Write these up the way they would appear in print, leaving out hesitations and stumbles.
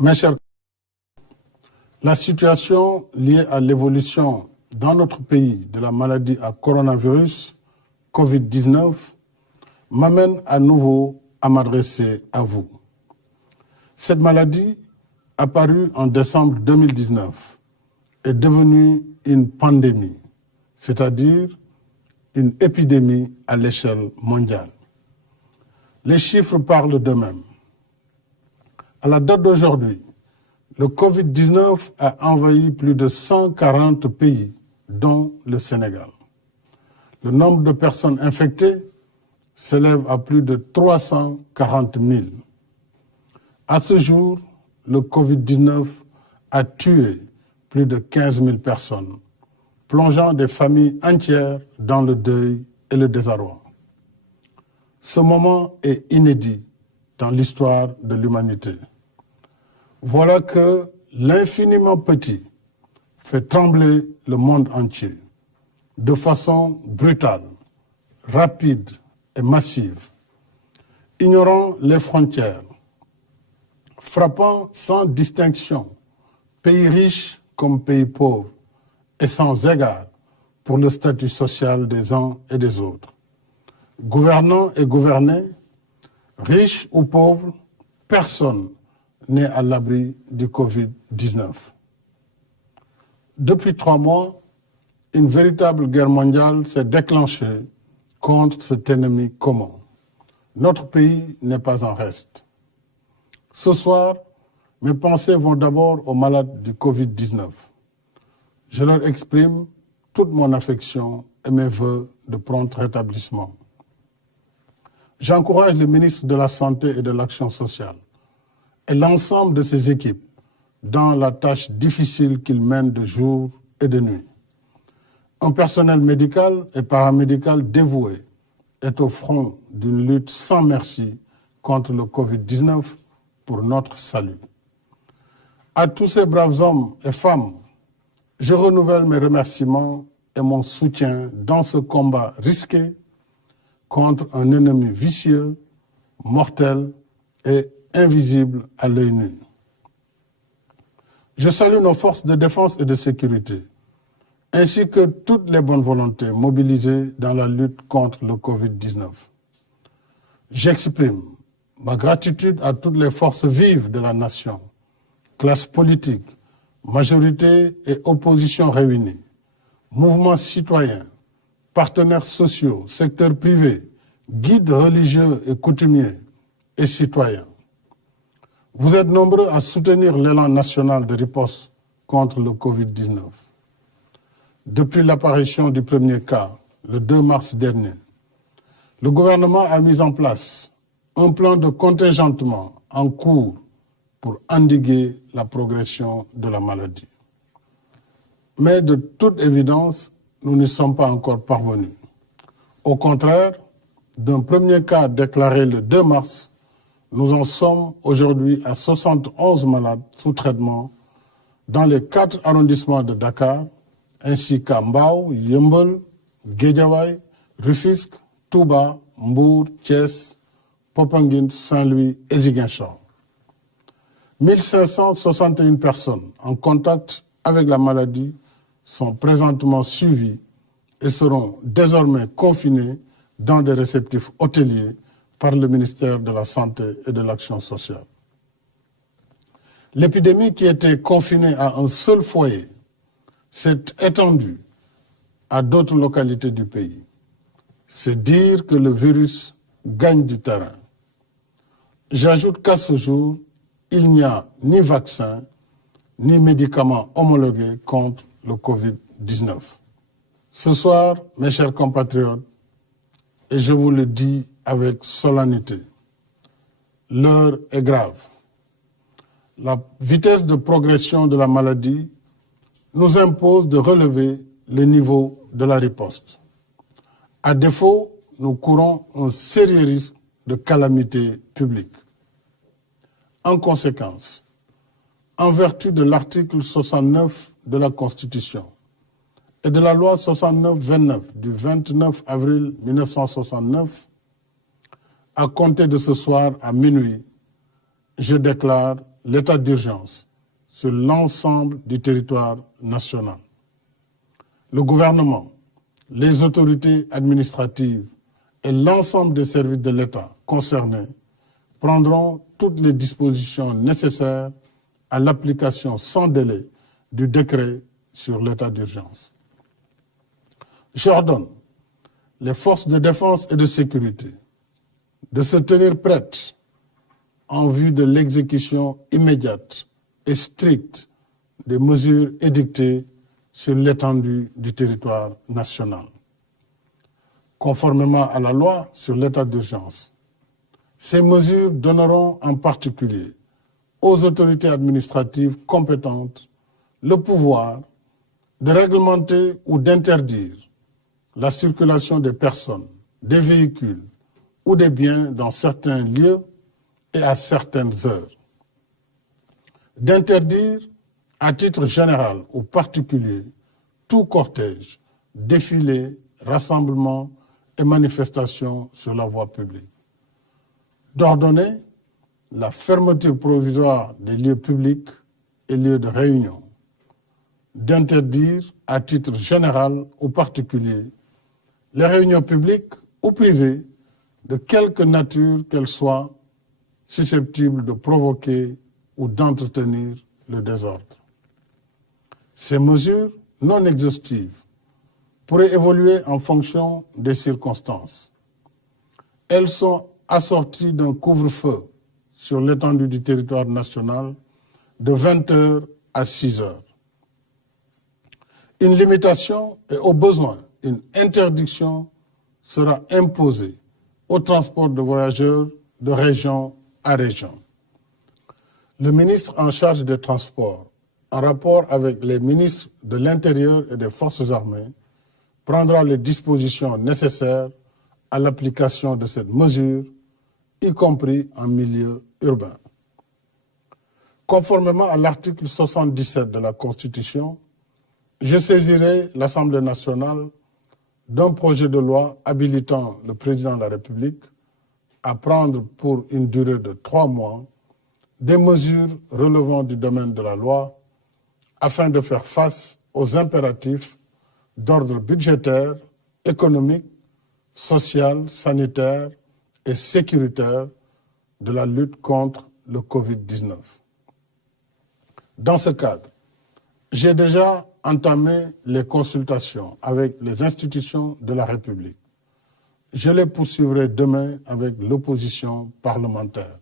Mes chers collègues, la situation liée à l'évolution dans notre pays de la maladie à coronavirus, Covid-19, m'amène à nouveau à m'adresser à vous. Cette maladie, apparue en décembre 2019, est devenue une pandémie, c'est-à-dire une épidémie à l'échelle mondiale. Les chiffres parlent d'eux-mêmes. À la date d'aujourd'hui, le Covid-19 a envahi plus de 140 pays, dont le Sénégal. Le nombre de personnes infectées s'élève à plus de 340 000. À ce jour, le Covid-19 a tué plus de 15 000 personnes, plongeant des familles entières dans le deuil et le désarroi. Ce moment est inédit dans l'histoire de l'humanité. Voilà que l'infiniment petit fait trembler le monde entier de façon brutale, rapide et massive, ignorant les frontières, frappant sans distinction pays riches comme pays pauvres et sans égard pour le statut social des uns et des autres. Gouvernants et gouvernés, riches ou pauvres, personne n'est à l'abri du Covid-19. Depuis 3 mois, une véritable guerre mondiale s'est déclenchée contre cet ennemi commun. Notre pays n'est pas en reste. Ce soir, mes pensées vont d'abord aux malades du Covid-19. Je leur exprime toute mon affection et mes vœux de prompt rétablissement. J'encourage le ministre de la Santé et de l'Action sociale et l'ensemble de ses équipes dans la tâche difficile qu'ils mènent de jour et de nuit. Un personnel médical et paramédical dévoué est au front d'une lutte sans merci contre le Covid-19 pour notre salut. À tous ces braves hommes et femmes, je renouvelle mes remerciements et mon soutien dans ce combat risqué contre un ennemi vicieux, mortel et invisible à l'œil nu. Je salue nos forces de défense et de sécurité, ainsi que toutes les bonnes volontés mobilisées dans la lutte contre le Covid-19. J'exprime ma gratitude à toutes les forces vives de la nation, classes politiques, majorité et opposition réunies, mouvements citoyens, partenaires sociaux, secteur privé, guides religieux et coutumiers et citoyens. Vous êtes nombreux à soutenir l'élan national de riposte contre le Covid-19. Depuis l'apparition du premier cas, le 2 mars dernier, le gouvernement a mis en place un plan de contingentement en cours pour endiguer la progression de la maladie. Mais de toute évidence, nous n'y sommes pas encore parvenus. Au contraire, d'un premier cas déclaré le 2 mars, nous en sommes aujourd'hui à 71 malades sous traitement dans les 4 arrondissements de Dakar, ainsi qu'à Mbao, Yeumbeul, Guédiawaye, Rufisque, Touba, Mbour, Thiès, Popenguine, Saint-Louis et Ziguinchor. 1561 personnes en contact avec la maladie sont présentement suivies et seront désormais confinées dans des réceptifs hôteliers par le ministère de la Santé et de l'Action sociale. L'épidémie qui était confinée à un seul foyer s'est étendue à d'autres localités du pays. C'est dire que le virus gagne du terrain. J'ajoute qu'à ce jour, il n'y a ni vaccin, ni médicaments homologués contre le Covid-19. Ce soir, mes chers compatriotes, et je vous le dis avec solennité, l'heure est grave. La vitesse de progression de la maladie nous impose de relever le niveau de la riposte. À défaut, nous courons un sérieux risque de calamité publique. En conséquence, en vertu de l'article 69 de la Constitution et de la loi 69-29 du 29 avril 1969, à compter de ce soir à minuit, je déclare l'état d'urgence sur l'ensemble du territoire national. Le gouvernement, les autorités administratives et l'ensemble des services de l'État concernés prendront toutes les dispositions nécessaires à l'application sans délai du décret sur l'état d'urgence. J'ordonne les forces de défense et de sécurité de se tenir prêtes en vue de l'exécution immédiate et stricte des mesures édictées sur l'étendue du territoire national. Conformément à la loi sur l'état d'urgence, ces mesures donneront en particulier aux autorités administratives compétentes le pouvoir de réglementer ou d'interdire la circulation des personnes, des véhicules ou des biens dans certains lieux et à certaines heures. D'interdire à titre général ou particulier tout cortège, défilé, rassemblement et manifestation sur la voie publique. D'ordonner la fermeture provisoire des lieux publics et lieux de réunion. D'interdire à titre général ou particulier les réunions publiques ou privées de quelque nature qu'elles soient susceptibles de provoquer ou d'entretenir le désordre. Ces mesures non exhaustives pourraient évoluer en fonction des circonstances. Elles sont assorties d'un couvre-feu sur l'étendue du territoire national de 20h à 6h. Une limitation et au besoin une interdiction sera imposée au transport de voyageurs de région à région. Le ministre en charge des Transports, en rapport avec les ministres de l'Intérieur et des Forces armées, prendra les dispositions nécessaires à l'application de cette mesure, y compris en milieu urbain. Conformément à l'article 77 de la Constitution, je saisirai l'Assemblée nationale d'un projet de loi habilitant le président de la République à prendre pour une durée de 3 mois des mesures relevant du domaine de la loi afin de faire face aux impératifs d'ordre budgétaire, économique, social, sanitaire et sécuritaire de la lutte contre le Covid-19. Dans ce cadre, j'ai déjà entamé les consultations avec les institutions de la République. Je les poursuivrai demain avec l'opposition parlementaire.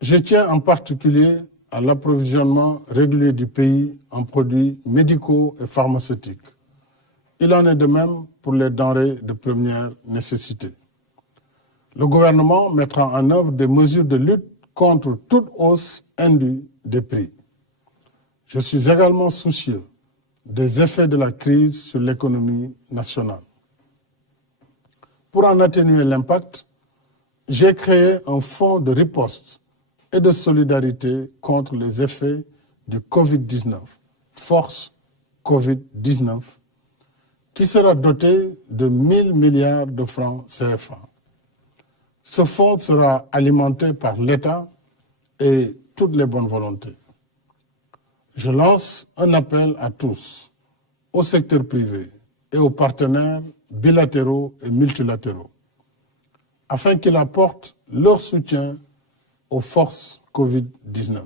Je tiens en particulier à l'approvisionnement régulier du pays en produits médicaux et pharmaceutiques. Il en est de même pour les denrées de première nécessité. Le gouvernement mettra en œuvre des mesures de lutte contre toute hausse indue des prix. Je suis également soucieux des effets de la crise sur l'économie nationale. Pour en atténuer l'impact, j'ai créé un fonds de riposte et de solidarité contre les effets du Covid-19, Force Covid-19, qui sera doté de 1 000 milliards de francs CFA. Ce fonds sera alimenté par l'État et toutes les bonnes volontés. Je lance un appel à tous, au secteur privé et aux partenaires bilatéraux et multilatéraux, afin qu'ils apportent leur soutien aux forces Covid-19.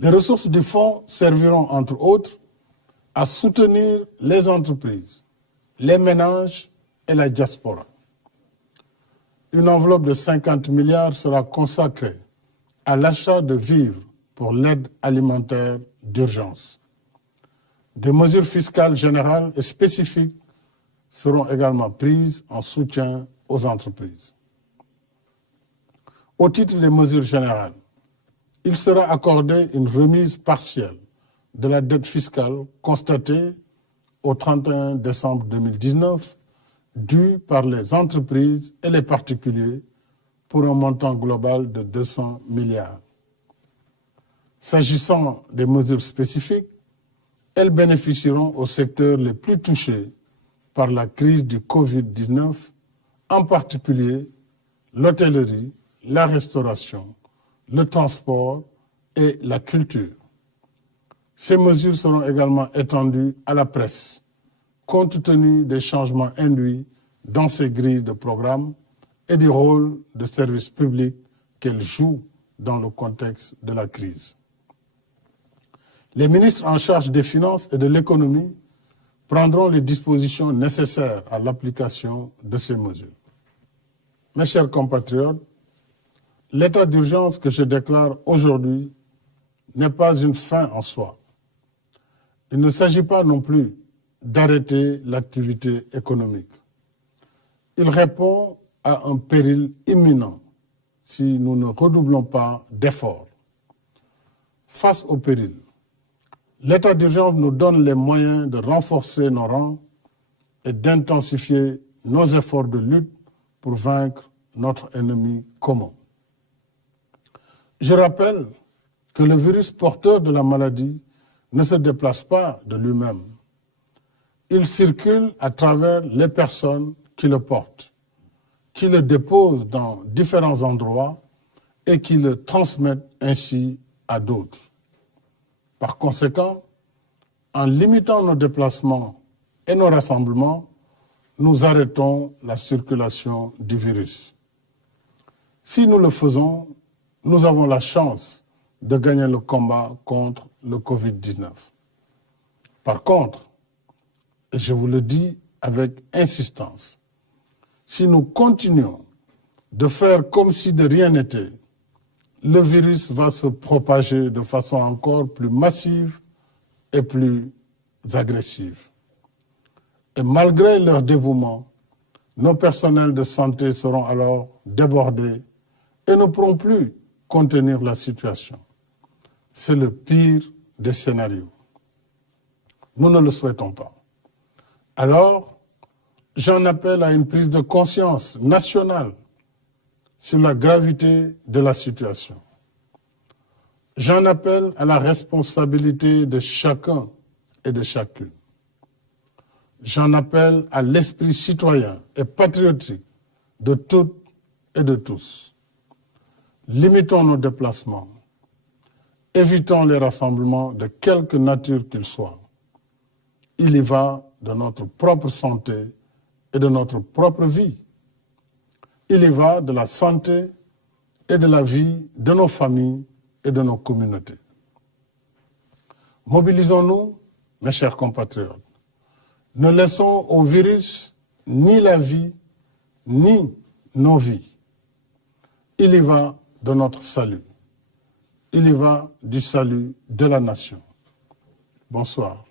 Les ressources du fonds serviront, entre autres, à soutenir les entreprises, les ménages et la diaspora. Une enveloppe de 50 milliards sera consacrée à l'achat de vivres pour l'aide alimentaire d'urgence. Des mesures fiscales générales et spécifiques seront également prises en soutien aux entreprises. Au titre des mesures générales, il sera accordé une remise partielle de la dette fiscale constatée au 31 décembre 2019, due par les entreprises et les particuliers pour un montant global de 200 milliards. S'agissant des mesures spécifiques, elles bénéficieront aux secteurs les plus touchés par la crise du Covid-19, en particulier l'hôtellerie, la restauration, le transport et la culture. Ces mesures seront également étendues à la presse, compte tenu des changements induits dans ces grilles de programme et du rôle de service public qu'elles jouent dans le contexte de la crise. Les ministres en charge des finances et de l'économie prendront les dispositions nécessaires à l'application de ces mesures. Mes chers compatriotes, l'état d'urgence que je déclare aujourd'hui n'est pas une fin en soi. Il ne s'agit pas non plus d'arrêter l'activité économique. Il répond à un péril imminent si nous ne redoublons pas d'efforts. Face au péril, l'état d'urgence nous donne les moyens de renforcer nos rangs et d'intensifier nos efforts de lutte pour vaincre notre ennemi commun. Je rappelle que le virus porteur de la maladie ne se déplace pas de lui-même. Il circule à travers les personnes qui le portent, qui le déposent dans différents endroits et qui le transmettent ainsi à d'autres. Par conséquent, en limitant nos déplacements et nos rassemblements, nous arrêtons la circulation du virus. Si nous le faisons, nous avons la chance de gagner le combat contre le Covid-19. Par contre, et je vous le dis avec insistance, si nous continuons de faire comme si de rien n'était, le virus va se propager de façon encore plus massive et plus agressive. Et malgré leur dévouement, nos personnels de santé seront alors débordés et ne pourront plus contenir la situation. C'est le pire des scénarios. Nous ne le souhaitons pas. Alors, j'en appelle à une prise de conscience nationale sur la gravité de la situation. J'en appelle à la responsabilité de chacun et de chacune. J'en appelle à l'esprit citoyen et patriotique de toutes et de tous. Limitons nos déplacements. Évitons les rassemblements de quelque nature qu'ils soient. Il y va de notre propre santé et de notre propre vie. Il y va de la santé et de la vie de nos familles et de nos communautés. Mobilisons-nous, mes chers compatriotes. Ne laissons au virus ni la vie, ni nos vies. Il y va de notre salut. Il y va du salut de la nation. Bonsoir.